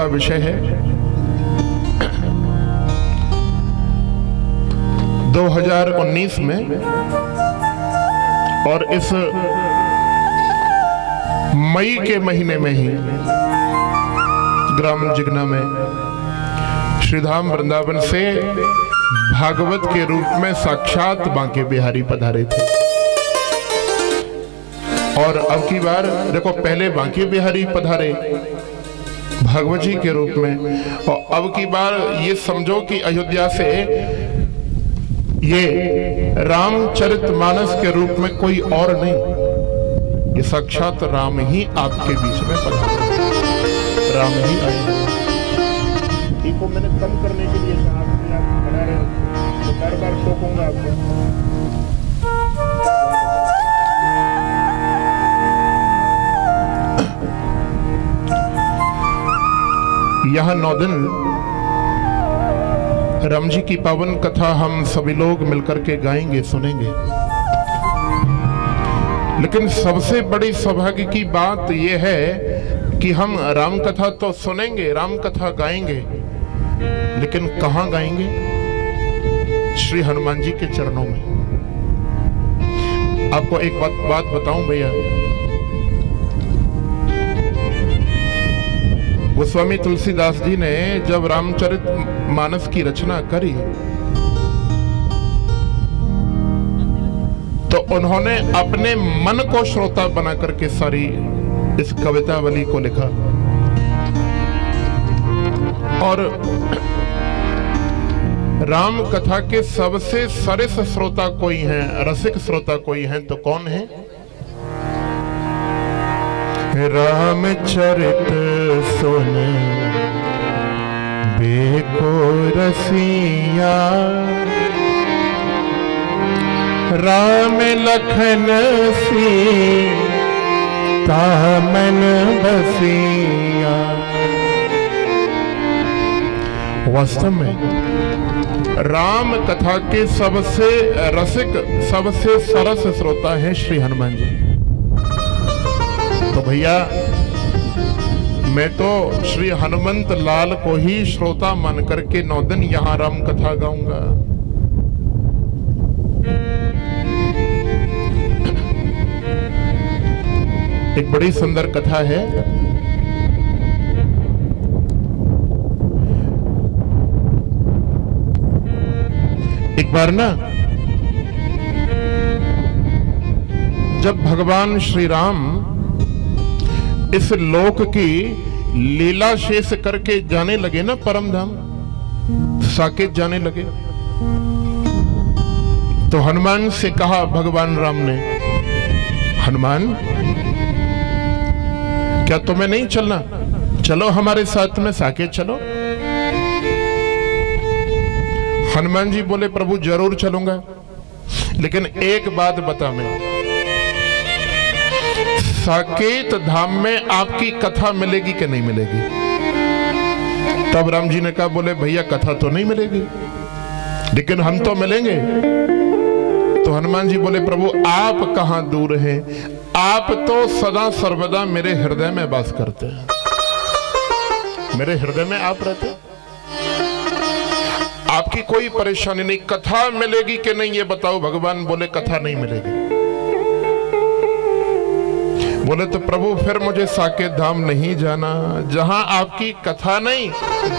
का विषय है 2019 में, और इस मई के महीने में ही ग्राम जिगना में श्रीधाम वृंदावन से भागवत के रूप में साक्षात बांके बिहारी पधारे थे। और अब की बार देखो, पहले बांके बिहारी पधारे भागवत जी के रूप में, और अब की बार ये समझो कि अयोध्या से ये रामचरितमानस के रूप में कोई और नहीं, ये साक्षात राम ही आपके बीच में पधारे, राम ही आए। को मैंने कम करने के लिए कहा कि आप बना रहे हो तो बार-बार टोकूंगा आपको। यह 9 दिन राम जी की पावन कथा हम सभी लोग मिलकर के गाएंगे, सुनेंगे। लेकिन सबसे बड़ी सौभाग्य की बात यह है कि हम राम कथा तो सुनेंगे, राम कथा गाएंगे, लेकिन कहां गाएंगे? श्री हनुमान जी के चरणों में। आपको एक बात बताऊं भैया, गोस्वामी तुलसीदास जी ने जब रामचरितमानस की रचना करी तो उन्होंने अपने मन को श्रोता बना करके सारी इस कवितावली को लिखा। और राम कथा के सबसे सरस श्रोता कोई हैं, रसिक श्रोता कोई हैं, तो कौन है? रामचरित सुन बेको रसिया, राम लखन सीता मन बसिया। वास्तव में राम कथा के सबसे रसिक, सबसे सरस श्रोता हैं श्री हनुमान जी। तो भैया, मैं तो श्री हनुमंत लाल को ही श्रोता मान करके 9 दिन यहां राम कथा गाऊंगा। एक बड़ी सुंदर कथा है। एक बार ना, जब भगवान श्री राम इस लोक की लीला शेष करके जाने लगे ना, परम धाम साकेत जाने लगे, तो हनुमान से कहा भगवान राम ने, हनुमान क्या तुम्हें नहीं चलना? चलो हमारे साथ में साकेत चलो। हनुमान जी बोले, प्रभु जरूर चलूंगा, लेकिन एक बात बता, मैं साकेत धाम में आपकी कथा मिलेगी कि नहीं मिलेगी? तब राम जी ने कहा, बोले भैया कथा तो नहीं मिलेगी, लेकिन हम तो मिलेंगे। तो हनुमान जी बोले, प्रभु आप कहां दूर हैं, आप तो सदा सर्वदा मेरे हृदय में वास करते हैं, मेरे हृदय में आप रहते हैं, आपकी कोई परेशानी नहीं। कथा मिलेगी कि नहीं ये बताओ। भगवान बोले, कथा नहीं मिलेगी। बोले, तो प्रभु फिर मुझे साकेत धाम नहीं जाना, जहां आपकी कथा नहीं,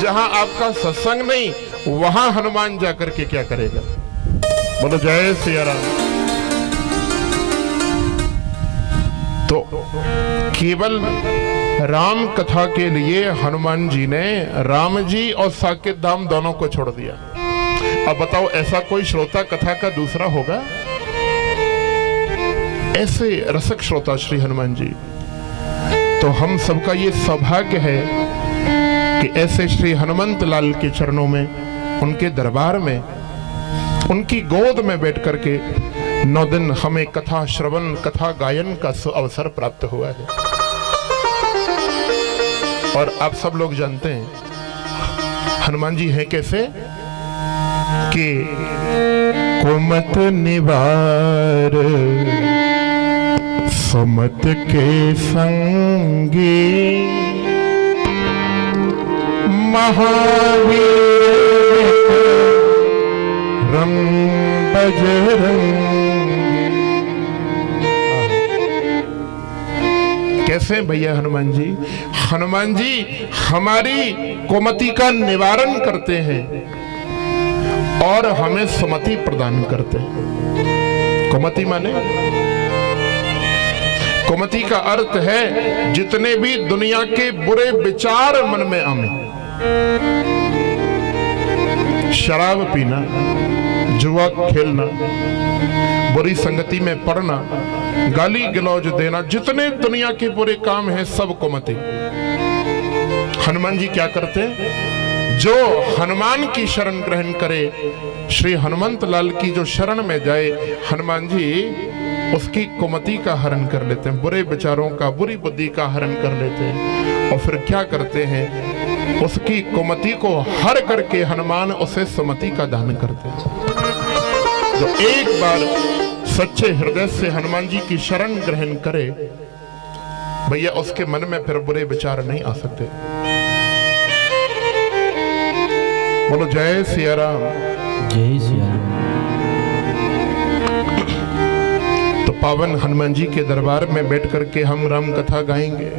जहां आपका सत्संग नहीं, वहां हनुमान जाकर के क्या करेगा? बोलो जय सिया राम। तो केवल राम कथा के लिए हनुमान जी ने राम जी और साकेत धाम दोनों को छोड़ दिया। अब बताओ, ऐसा कोई श्रोता कथा का दूसरा होगा? ऐसे रसक श्रोता श्री हनुमान जी। तो हम सबका ये सौभाग्य है कि ऐसे श्री हनुमंत लाल के चरणों में, उनके दरबार में, उनकी गोद में बैठ करके 9 दिन हमें कथा श्रवण, कथा गायन का अवसर प्राप्त हुआ है। और आप सब लोग जानते हैं हनुमान जी हैं कैसे, कि कुमत निवार सुमत के संगी, महावीर रंग बजरंगी। कैसे भैया हनुमान जी? हनुमान जी हमारी कुमति का निवारण करते हैं और हमें सुमति प्रदान करते हैं। कुमति माने, कुमति का अर्थ है जितने भी दुनिया के बुरे विचार मन में आवे, शराब पीना, जुआ खेलना, बुरी संगति में पड़ना, गाली गलौज देना, जितने दुनिया के बुरे काम हैं सब कुमति। हनुमान जी क्या करते हैं? जो हनुमान की शरण ग्रहण करे, श्री हनुमंत लाल की जो शरण में जाए, हनुमान जी उसकी कुमति का हरण कर लेते हैं, बुरे विचारों का, बुरी बुद्धि का हरण कर लेते हैं। और फिर क्या करते हैं? उसकी कुमति को हर करके हनुमान उसे सुमति का दान करते हैं। तो एक बार सच्चे हृदय से हनुमान जी की शरण ग्रहण करे भैया, उसके मन में फिर बुरे विचार नहीं आ सकते। बोलो जय सिया राम। जय सिया राम। तो पावन हनुमान जी के दरबार में बैठ करके हम राम कथा गाएंगे।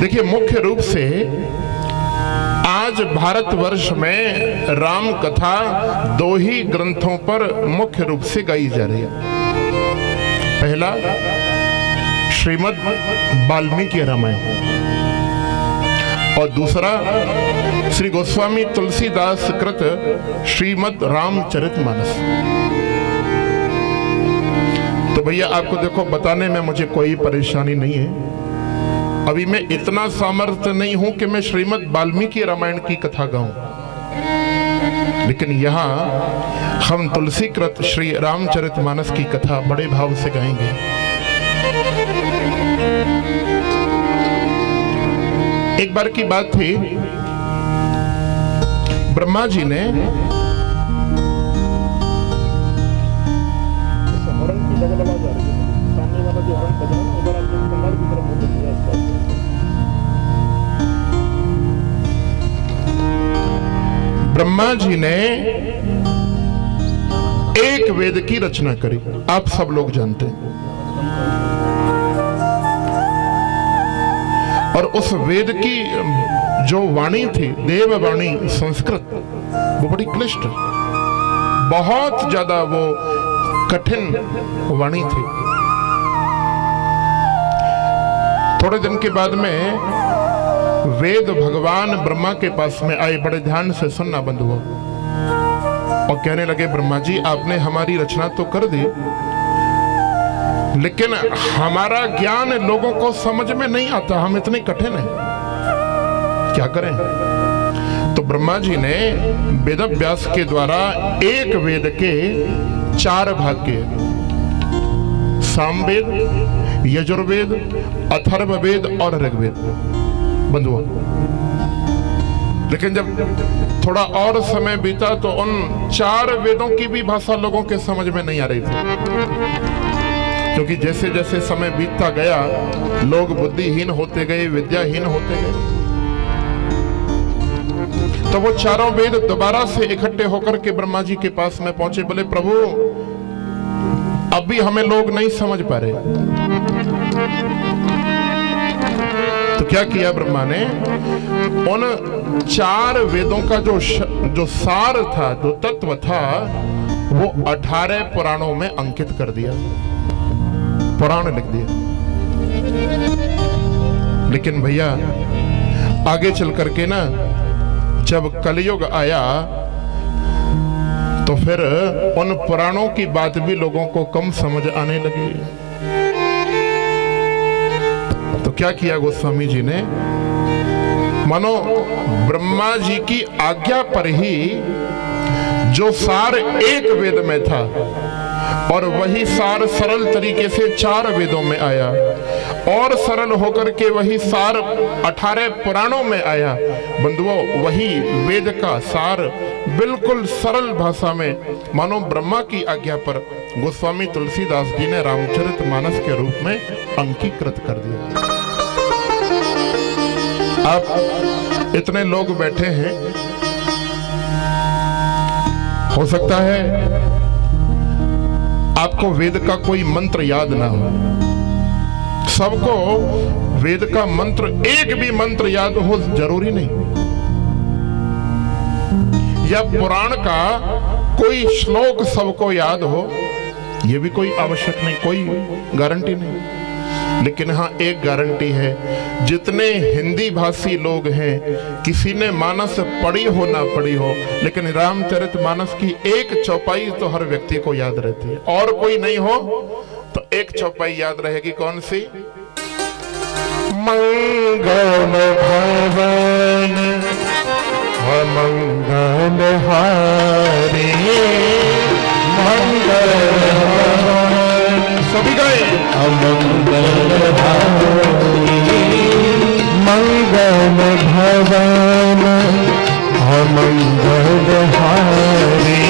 देखिए, मुख्य रूप से आज भारतवर्ष में राम कथा दो ही ग्रंथों पर मुख्य रूप से गाई जा रही है। पहला श्रीमद् वाल्मीकि रामायण और दूसरा श्री गोस्वामी तुलसीदास कृत श्रीमद् रामचरितमानस। तो भैया आपको देखो, बताने में मुझे कोई परेशानी नहीं है। अभी मैं इतना सामर्थ्य नहीं हूं कि मैं श्रीमद् वाल्मीकि रामायण की कथा गाऊं, लेकिन यहां हम तुलसीकृत श्री रामचरितमानस की कथा बड़े भाव से गाएंगे। एक बार की बात थी, ब्रह्मा जी ने ब्रह्मा जी ने एक वेद की रचना करी, आप सब लोग जानते हैं। और उस वेद की जो वाणी थी, देववाणी संस्कृत, वो बड़ी क्लिष्ट, बहुत ज्यादा वो कठिन वाणी थी। थोड़े दिन के बाद में वेद भगवान ब्रह्मा के पास में आए, बड़े ध्यान से सुनना बंद हुआ और कहने लगे, ब्रह्मा जी आपने हमारी रचना तो कर दी, लेकिन हमारा ज्ञान लोगों को समझ में नहीं आता, हम इतने कठिन हैं, क्या करें? तो ब्रह्मा जी ने वेदव्यास के द्वारा एक वेद के 4 भाग किए, सामवेद, यजुर्वेद, अथर्ववेद और ऋग्वेद। बंधुआ, लेकिन जब थोड़ा और समय बीता तो उन 4 वेदों की भी भाषा लोगों के समझ में नहीं आ रही थी, क्योंकि जैसे जैसे समय बीतता गया लोग बुद्धिहीन होते गए, विद्याहीन होते गए। तो वो 4 वेद दोबारा से इकट्ठे होकर के ब्रह्मा जी के पास में पहुंचे, बोले प्रभु अब भी हमें लोग नहीं समझ पा रहे। तो क्या किया ब्रह्मा ने? उन 4 वेदों का जो सार था, जो तत्व था, वो 18 पुराणों में अंकित कर दिया, पुराण लिख दिया। लेकिन भैया आगे चल करके ना, जब कलयुग आया तो फिर उन पुराणों की बात भी लोगों को कम समझ आने लगी। तो क्या किया गोस्वामी जी ने? मानो ब्रह्मा जी की आज्ञा पर ही जो सार एक वेद में था और वही सार सरल तरीके से 4 वेदों में आया और सरल होकर के वही सार 18 पुराणों में आया। बंधुओं, वही वेद का सार बिल्कुल सरल भाषा में मानो ब्रह्मा की आज्ञा पर गोस्वामी तुलसीदास जी ने रामचरितमानस के रूप में अंकीकृत कर दिया। अब इतने लोग बैठे हैं, हो सकता है आपको वेद का कोई मंत्र याद ना हो। सबको वेद का मंत्र, एक भी मंत्र याद हो जरूरी नहीं, या पुराण का कोई श्लोक सबको याद हो, यह भी कोई आवश्यक नहीं, कोई गारंटी नहीं। लेकिन हाँ, एक गारंटी है, जितने हिंदी भाषी लोग हैं, किसी ने मानस पढ़ी हो ना पढ़ी हो, लेकिन रामचरितमानस की एक चौपाई तो हर व्यक्ति को याद रहती है। और कोई नहीं हो तो एक चौपाई याद रहेगी, कौन सी? मंगल भवन मंगल हारी, मंगल सभी गए। अमंगल हारी मंगल भवन अमंगल हारी,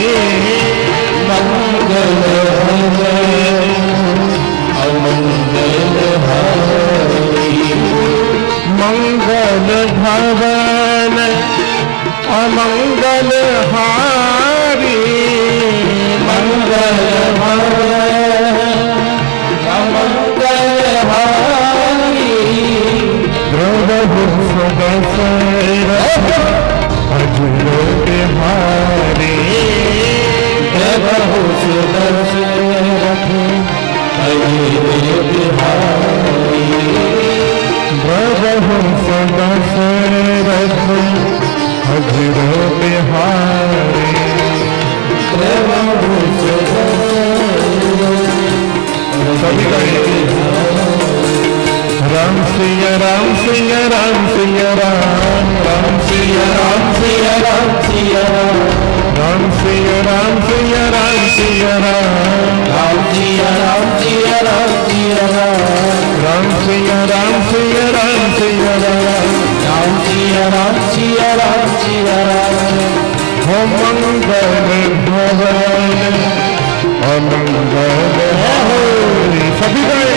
मंगल भवन अमंगल हारी, मंगल भवन अमंगल हारी, मंगल भवन अमंगल हारी, द्रवहु सदसरथ अजुर बिहारी, द्रवहु सदसरथ अजुर बिहारी, द्रवहु सदसरथ अजुर बिहारी, द्रवहु सभी राम सिया राम सिया राम सिया राम, राम सिया राम सिया राम सिया राम, राम सिया राम सिया राम सिया राम, राम सिया राम सिया राम सिया राम, राम सिया राम सिया राम सिया राम, राम सिया राम सिया राम सिया राम, हो मंगल भवन अमंगल हारी, सभी गए।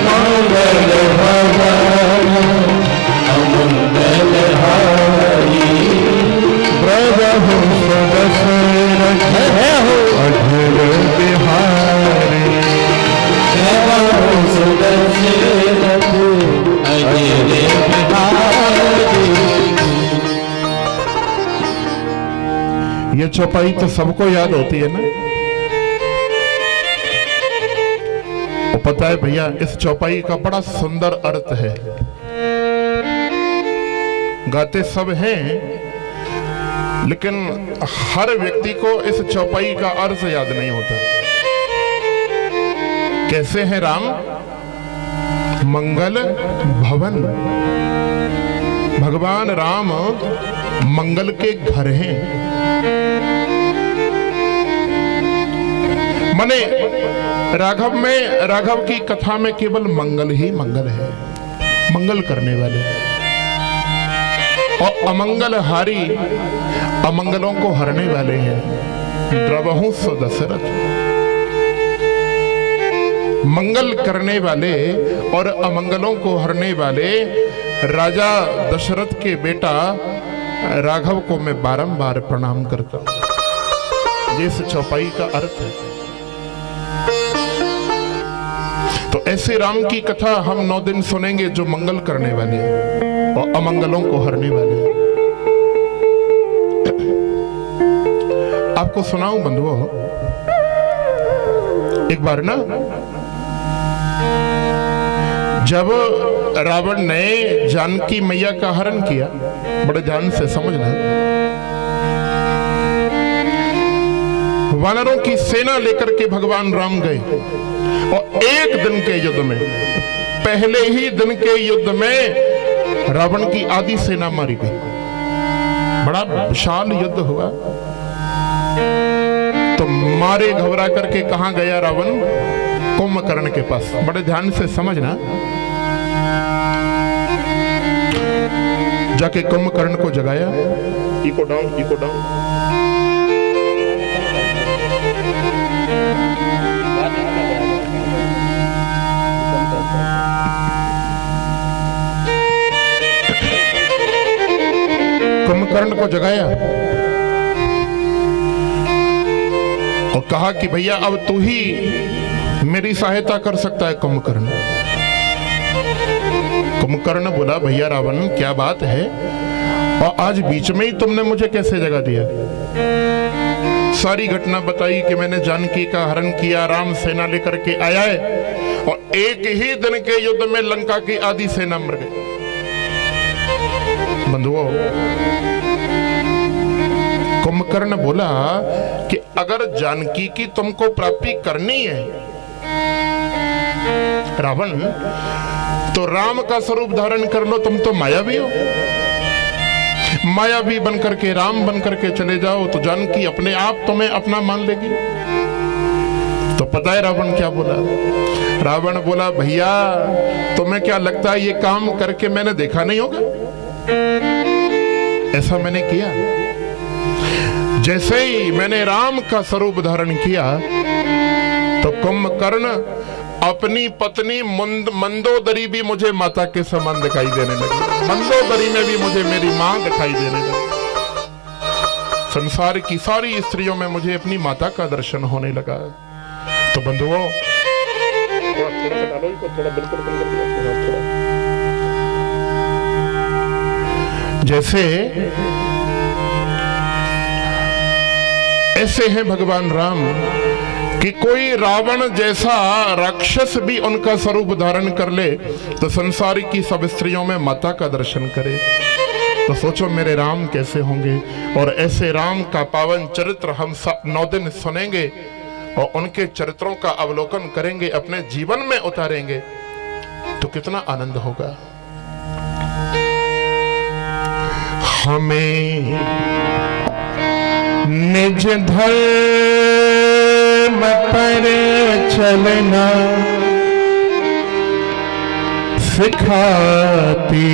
मंगल भवन अमंगल हारी, प्रभु सदसरथ अजुर बिहारी, प्रभु सदसरथ अजुर बिहारी। ये चौपाई तो सबको याद होती है ना। वो पता है भैया, इस चौपाई का बड़ा सुंदर अर्थ है। गाते सब हैं, लेकिन हर व्यक्ति को इस चौपाई का अर्थ याद नहीं होता। कैसे है राम? मंगल भवन, भगवान राम मंगल के घर हैं। माने राघव की कथा में केवल मंगल ही मंगल है, मंगल करने वाले। और अमंगल हारी, अमंगलों को हरने वाले हैं। द्रवहु दशरथ, मंगल करने वाले और अमंगलों को हरने वाले राजा दशरथ के बेटा राघव को मैं बारंबार प्रणाम करता हूं। ये इस चौपाई का अर्थ है। तो ऐसे राम की कथा हम 9 दिन सुनेंगे, जो मंगल करने वाले और अमंगलों को हरने वाले। आपको सुनाऊं बंधुओं, एक बार ना, जब रावण ने जानकी मैया का हरण किया, बड़े ध्यान से समझना, वानरों की सेना लेकर के भगवान राम गए और एक दिन के युद्ध में, पहले ही दिन के युद्ध में रावण की आधी सेना मारी गई। बड़ा विशाल युद्ध हुआ। तो मारे घबरा करके कहां गया रावण? कुंभकर्ण के पास। बड़े ध्यान से समझना, जाके कुंभकर्ण को जगाया। Echo down, echo down. Kumbhakarna को जगाया और कहा कि भैया अब तू ही मेरी सहायता कर सकता है कुंभकर्ण। कुंभकर्ण बोला भैया रावण क्या बात है, और आज बीच में ही तुमने मुझे कैसे जगा दिया? सारी घटना बताई कि मैंने जानकी का हरण किया, राम सेना लेकर के आया है और एक ही दिन के युद्ध में लंका की आधी सेना मर गई। बंधुओं, कुंभकर्ण बोला कि अगर जानकी की तुमको प्राप्ति करनी है रावण, तो राम का स्वरूप धारण कर लो। तुम तो मायावी हो, मायावी बनकर के राम बनकर के चले जाओ तो जानकी अपने आप तुम्हें अपना मान लेगी। तो पता है रावण क्या बोला? रावण बोला भैया तुम्हें क्या लगता है ये काम करके मैंने देखा नहीं होगा? ऐसा मैंने किया। जैसे ही मैंने राम का स्वरूप धारण किया तो कुंभकर्ण अपनी पत्नी मंदोदरी भी मुझे माता के समान दिखाई देने लगी। मंदोदरी में भी मुझे मेरी मां दिखाई देने लगी। संसार की सारी स्त्रियों में मुझे अपनी माता का दर्शन होने लगा। तो बंधुओं, जैसे ऐसे हैं भगवान राम कि कोई रावण जैसा राक्षस भी उनका स्वरूप धारण कर ले तो संसार की सब स्त्रियों में माता का दर्शन करे। तो सोचो मेरे राम कैसे होंगे। और ऐसे राम का पावन चरित्र हम 9 दिन सुनेंगे और उनके चरित्रों का अवलोकन करेंगे, अपने जीवन में उतारेंगे तो कितना आनंद होगा। हमें निज धर्म पर चलना सिखाती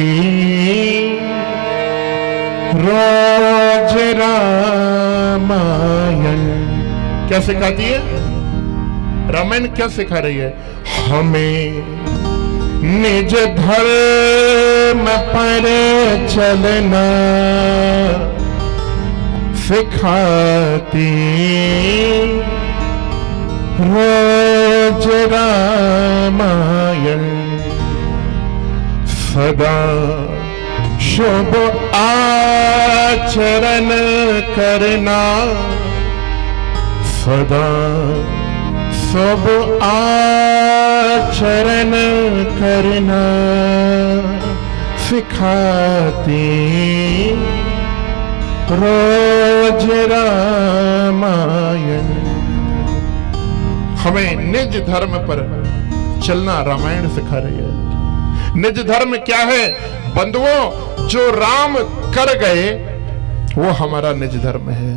रोज रामायण। क्या सिखाती है? रामायण क्या सिखा रही है? हमें निज धर्म पर चलना सिखाती रोज रामायण। सदा शुभ आचरण करना, सदा शुभ आचरण करना सिखाती रोज रामायण। हमें निज धर्म पर चलना रामायण सिखा रही है। निज धर्म क्या है बंधुओं? जो राम कर गए वो हमारा निज धर्म है।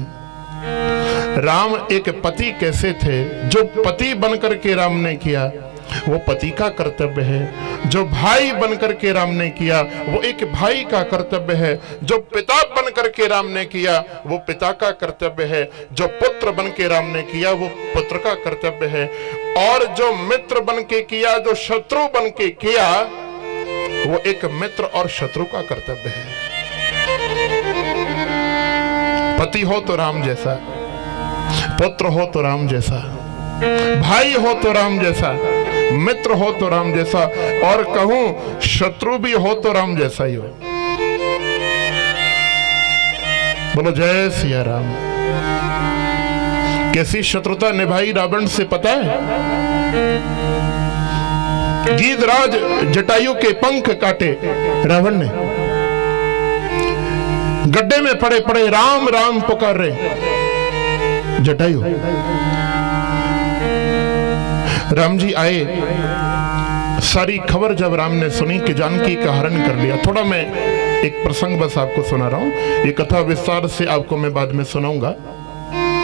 राम एक पति कैसे थे? जो पति बनकर के राम ने किया वो पति का कर्तव्य है। जो भाई बनकर के राम ने किया वो एक भाई का कर्तव्य है। जो पिता बनकर के राम ने किया वो पिता का कर्तव्य है। जो पुत्र बन के राम ने किया वो पुत्र का कर्तव्य है। और जो मित्र बन के किया, जो शत्रु बन के किया, वो एक मित्र और शत्रु का कर्तव्य है। पति हो तो राम जैसा, पुत्र हो तो राम जैसा, भाई हो तो राम जैसा, मित्र हो तो राम जैसा, और कहूं शत्रु भी हो तो राम जैसा ही हो। बोलो जय सिया राम। कैसी शत्रुता निभाई रावण से पता है? गीधराज जटायु के पंख काटे रावण ने। गड्ढे में पड़े पड़े राम राम पुकार रहे जटायु। राम जी आए, सारी खबर जब राम ने सुनी कि जानकी का हरण कर लिया। थोड़ा मैं एक प्रसंग बस आपको सुना रहा हूं, ये कथा विस्तार से आपको मैं बाद में सुनाऊंगा।